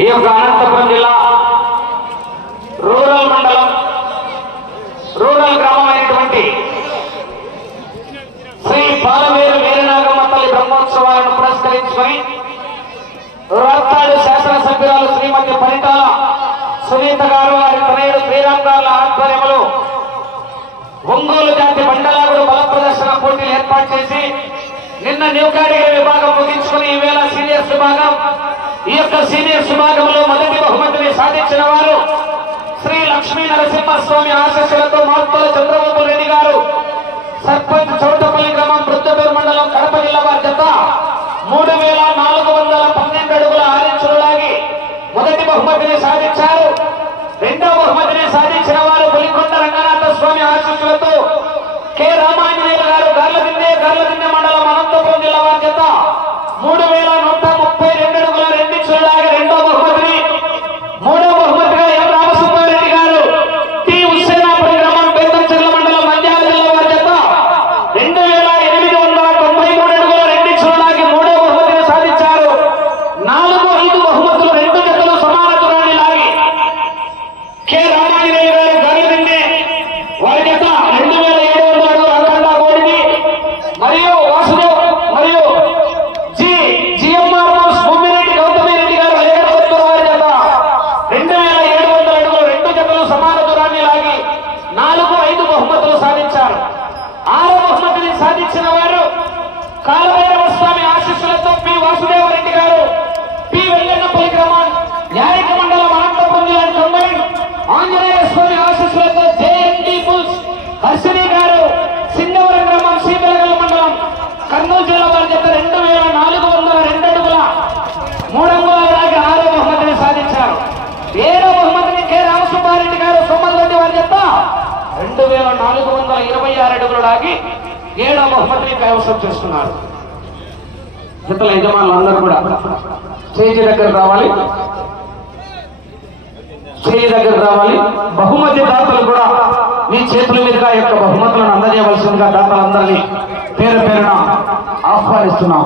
ఈ యొక్క అనంతపురం జిల్లా రూరల్ మండలం రూరల్ గ్రామమైనటువంటి శ్రీ పాలవేరు వీరనాగమ్మ తల్లి బ్రహ్మోత్సవాలను పురస్కరించుకొని రాప్తాడు శాసనసభ్యురాలు శ్రీమతి పరిటాల సునీత గారు వారి తనయుడు శ్రీరామ్ గారుల ఆధ్వర్యంలో ఒంగోలు జాతి బండలాగుడు బల ప్రదర్శన పోటీలు ఏర్పాటు చేసి నిన్న న్యూ కేటగిరీ విభాగం ముగించుకుని ఈవేళ సీనియర్స్ విభాగం ఈ యొక్క సీనియర్స్ విభాగంలో మొదటి బహుమతిని సాధించిన వారు శ్రీ లక్ష్మీ నరసింహస్వామి ఆశీస్సులతో మార్తల చంద్రబాబు రెడ్డి గారు సర్పంచ్ చౌటపల్లి గ్రామం ప్రొద్దుటూరు మండలం కడప జిల్లా వారి జత 3412 అడుగుల 6 ఇంచులు లాగి మొదటి బహుమతిని సాధించారు. రెండవ బహుమతిని సాధించిన వారు పులికొండ రంగనాథ స్వామి ఆశీస్సులతో కె రామాంజనేయులు గారు గర్లదిన్నె మండలం అనంతపురం జిల్లా వారి జత 3132 అడుగుల 2 ఇంచులు లాగి రెండవ బహుమతిని, మూడవ బహుమతిగా ఎం రామసుబ్బారెడ్డి గారు టి హుస్సేనాపురం గ్రామం బేతంచెర్ల మండలం నంద్యాల జిల్లా వారి జత 2893 అడుగుల 2 ఇంచులు లాగి మూడవ బహుమతిని సాధించారు. 4-5 బహుమతులు రెండు జతలు సమాన దూరాన్ని లాగి కె రామాంజనేయులు గారు గర్లదిన్నె వారి జత 2700 అడుగుల అఖండ గోడిని మరియు వాసుదేవ్ మరియు జిఎంఆర్ భూమిరెడ్డి గౌతమిరెడ్డి గారు లేగడపత్తూరు వారి జత 2700 అడుగులు రెండు జతలు సమాన దూరాన్ని లాగి 4-5 బహుమతులు సాధించారు. 6వ బహుమతిని సాధించిన వారు కాలభైరవ స్వామి ఆశీస్సులతో పి వాసుదేవరెడ్డి గారు పి వెల్లన్నపల్లి గ్రామం న్యాయక మండలం అనంతపురం జిల్లా కంబైన్ ఆంజనేయ స్వామి ఆశీస్సులతో జేఎన్డి బుల్స్ హర్షిని గారు సింగవరం గ్రామం శ్రీబెలగల మండలం కర్నూలు జిల్లా వారి జత 2402 అడుగుల 3 అంగుళాల లాగి 6వ బహుమతిని సాధించారు. 7వ బహుమతిని కె రామసుబ్బారెడ్డి గారు సోమల్రెడ్డి వారి జత 2426 అడుగులు లాగి 7వ బహుమతిని కైవసం చేస్తున్నారు. జతల యజమానులు అందరూ కూడా స్టేజ్ దగ్గర రావాలి, బహుమతి దాతలు కూడా మీ చేతుల మీదుగా యొక్క బహుమతులను అందజేయవలసిందిగా దాతలందరినీ పేరు పేరున ఆహ్వానిస్తున్నాం.